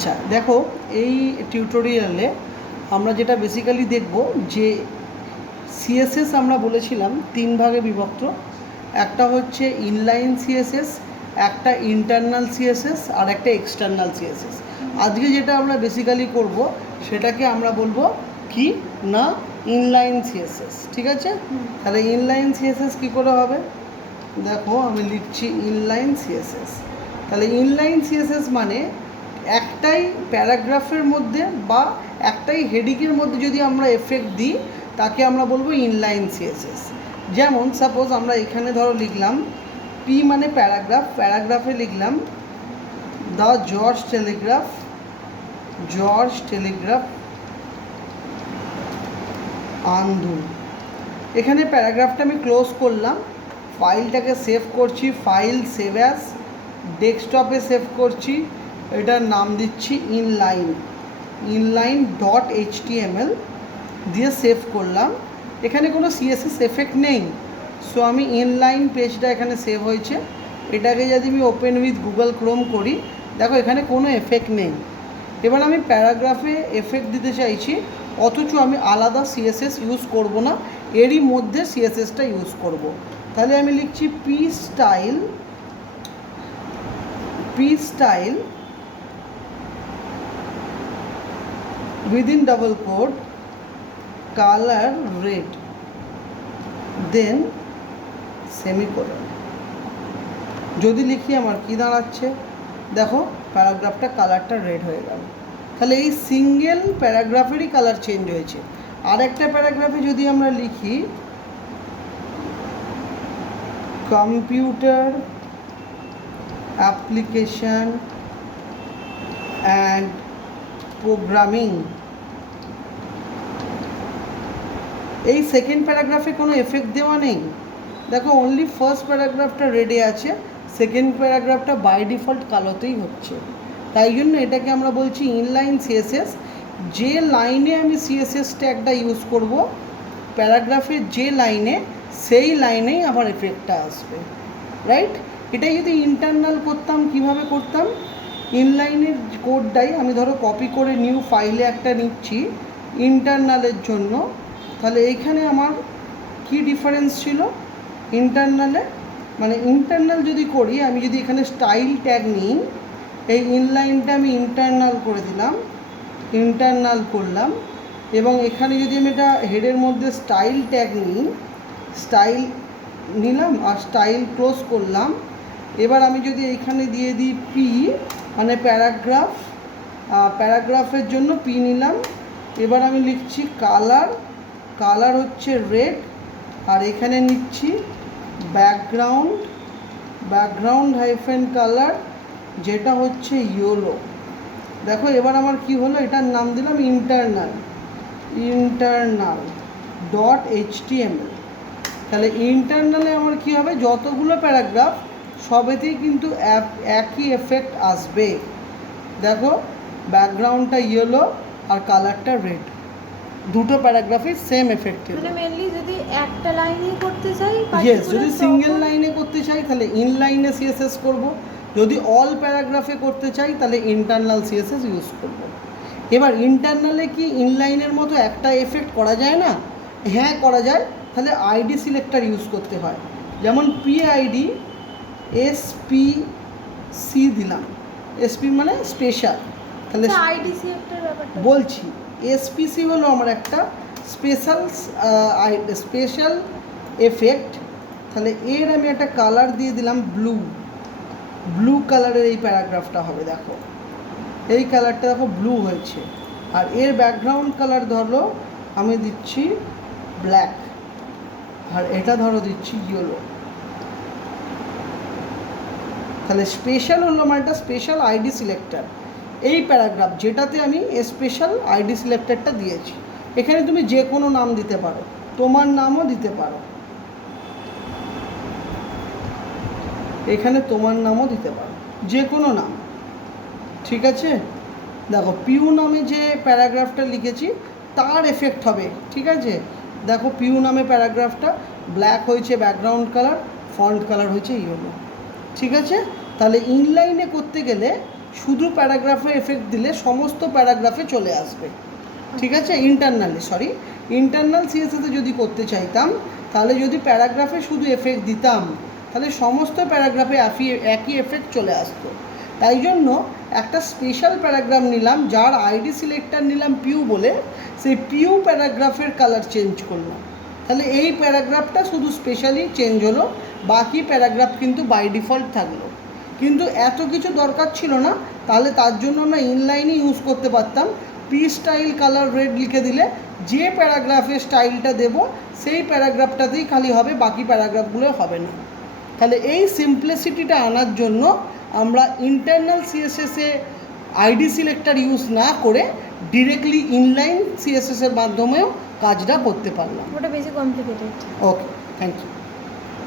আচ্ছা দেখো, এই টিউটোরিয়ালে আমরা যেটা বেসিক্যালি দেখব যে সিএসএস আমরা বলেছিলাম তিন ভাগে বিভক্ত। একটা হচ্ছে ইনলাইন সিএসএস, একটা ইন্টারনাল সিএসএস আর একটা এক্সটার্নাল সিএসএস। আজকে যেটা আমরা বেসিক্যালি করব সেটাকে আমরা বলবো কি না ইনলাইন সিএসএস। ঠিক আছে, তাহলে ইনলাইন সিএসএস কী করে হবে? দেখো আমি লিখছি ইনলাইন সিএসএস। তাহলে ইনলাইন সিএসএস মানে একটাই প্যারাগ্রাফের মধ্যে বা একটাই হেডিংয়ের মধ্যে যদি আমরা এফেক্ট দিই তাকে আমরা বলবো ইনলাইন সিএসএস। যেমন সাপোজ আমরা এখানে ধরো লিখলাম পি মানে প্যারাগ্রাফ, প্যারাগ্রাফে লিখলাম দ্য জর্জ টেলিগ্রাফ আন্দোলন। এখানে প্যারাগ্রাফটা আমি ক্লোজ করলাম, ফাইলটাকে সেভ করছি, ফাইল সেভ অ্যাজ, ডেস্কটপে সেভ করছি, এটার নাম দিচ্ছি inline.html দিয়ে সেভ করলাম। এখানে কোনো সিএসএস এফেক্ট নেই, সো আমি ইনলাইন পেজটা এখানে সেভ হয়েছে। এটাকে যদি আমি ওপেন উইথ গুগল ক্রোম করি, দেখো এখানে কোনো এফেক্ট নেই। এবার আমি প্যারাগ্রাফে এফেক্ট দিতে চাইছি, অথচ আমি আলাদা সিএসএস ইউজ করব না, এরই মধ্যে সিএসএসটা ইউজ করব। তাহলে আমি লিখছি P style within double quote color red, then semicolon। যদি লিখি আমার কি দাঁড়াচ্ছে, দেখো প্যারাগ্রাফটা কালারটা রেড হয়ে গেল। তাহলে এই সিঙ্গেল প্যারাগ্রাফেরই কালার চেঞ্জ হয়েছে। আর একটা প্যারাগ্রাফে যদি আমরা লিখি কম্পিউটার অ্যাপ্লিকেশন অ্যান্ড প্রোগ্রামিং, এই সেকেন্ড প্যারাগ্রাফে কোনো এফেক্ট দেওয়া নেই। দেখো অনলি ফার্স্ট প্যারাগ্রাফটা রেডে আছে, সেকেন্ড প্যারাগ্রাফটা বাই ডিফল্ট কালোতেই হচ্ছে। তাই জন্য এটাকে আমরা বলছি ইনলাইন সিএসএস। যে লাইনে আমি সিএসএস ট্যাগটা ইউজ করব, প্যারাগ্রাফের যে লাইনে, সেই লাইনেই আমার এফেক্টটা আসবে, রাইট? এটাই যদি ইন্টারনাল করতাম, কিভাবে করতাম? ইনলাইনের কোডটাই আমি ধরো কপি করে নিউ ফাইলে একটা নিচ্ছি ইন্টারনালের জন্য। তাহলে এইখানে আমার কি ডিফারেন্স ছিল ইন্টারনালে? মানে ইন্টারনাল যদি করি, আমি যদি এখানে স্টাইল ট্যাগ নিই, এই ইনলাইনটা আমি ইন্টারনাল করে দিলাম, ইন্টারনাল করলাম, এবং এখানে যদি আমি এটা হেডের মধ্যে স্টাইল ট্যাগ নিই, স্টাইল নিলাম আর স্টাইল ক্লোজ করলাম। এবার আমি যদি এখানে দিয়ে দিই পি মানে প্যারাগ্রাফের জন্য পি নিলাম। এবার আমি লিখছি কালার হচ্ছে রেড, আর এখানে নিচ্ছি ব্যাকগ্রাউন্ড হাইফেন কালার যেটা হচ্ছে ইয়েলো। দেখো এবার আমার কি হলো, এটার নাম দিলাম internal.html। তাহলে ইন্টারনালে আমার কি হবে, যতগুলো প্যারাগ্রাফ সবেতেই কিন্তু একই এফেক্ট আসবে। দেখো ব্যাকগ্রাউন্ডটা ইয়েলো আর কালারটা রেড, দুটো প্যারাগ্রাফে সেম এফেক্ট। মানে মেইনলি যদি একটা লাইনে করতে চাই, ইয়েস, যদি সিঙ্গেল লাইনে করতে চাই তাহলে ইনলাইনে সিএসএস করব, যদি অল প্যারাগ্রাফে করতে চাই তাহলে ইন্টারনাল সিএসএস ইউজ করব। এবার ইন্টারনালে কি ইনলাইনের মতো একটা এফেক্ট করা যায় না? হ্যাঁ করা যায়। তাহলে আইডি সিলেক্টর ইউজ করতে হয়। যেমন পিআইডি এসপিসি দিলাম, এসপি মানে স্পেশাল। তাহলে আইডি সিলেক্টর ব্যাপারটা বলছি, এসপিসি হলো আমার একটা স্পেশাল এফেক্ট। তাহলে এর আমি একটা কালার দিয়ে দিলাম ব্লু কালারের এই প্যারাগ্রাফটা হবে। দেখো এই কালারটা দেখো ব্লু হয়েছে, আর এর ব্যাকগ্রাউন্ড কালার ধরো আমি দিচ্ছি ব্ল্যাক, আর এটা ধরো দিচ্ছি ইয়েলো। তাহলে স্পেশাল হলো আমার একটা স্পেশাল আইডি সিলেক্টর। এই প্যারাগ্রাফ যেটাতে আমি স্পেশাল আইডি সিলেক্টরটা দিয়েছি, এখানে তুমি যে কোনো নাম দিতে পারো, তোমার নামও দিতে পারো, এখানে তোমার নামও দিতে পারো, যে কোনো নাম। ঠিক আছে, দেখো পিউ নামে যে প্যারাগ্রাফটা লিখেছি তার এফেক্ট হবে। ঠিক আছে, দেখো পিউ নামে প্যারাগ্রাফটা ব্ল্যাক হয়েছে ব্যাকগ্রাউন্ড কালার, ফন্ট কালার হয়েছে ইয়েলো। ঠিক আছে, তাহলে ইনলাইনে করতে গেলে শুধু প্যারাগ্রাফে এফেক্ট দিলে সমস্ত প্যারাগ্রাফে চলে আসবে, ঠিক আছে? ইন্টারনাল সিএসএসে যদি করতে চাইতাম, তাহলে যদি প্যারাগ্রাফে শুধু এফেক্ট দিতাম, তাহলে সমস্ত প্যারাগ্রাফে একই এফেক্ট চলে আসতো। তাই জন্য একটা স্পেশাল প্যারাগ্রাফ নিলাম, যার আইডি সিলেক্টর নিলাম পিউ বলে, সেই পিউ প্যারাগ্রাফের কালার চেঞ্জ করলাম। তাহলে এই প্যারাগ্রাফটা শুধু স্পেশালি চেঞ্জ হলো, বাকি প্যারাগ্রাফ কিন্তু বাই ডিফল্ট থাকলো। কিন্তু এত কিছু দরকার ছিল না, তাহলে তার জন্য আমরা ইনলাইনই ইউজ করতে পারতাম। পি স্টাইল কালার রেড লিখে দিলে যে প্যারাগ্রাফের স্টাইলটা দেব সেই প্যারাগ্রাফটাতেই খালি হবে, বাকি প্যারাগ্রাফগুলো হবে না। তাহলে এই সিম্পলিসিটিটা আনার জন্য আমরা ইন্টারনাল সিএসএসে আইডি সিলেক্টর ইউজ না করে ডিরেক্টলি ইনলাইন সিএসএসের মাধ্যমেও কাজটা করতে পারলাম। ওটা বেশি কমপ্লিকেটেড। Okay, thank you.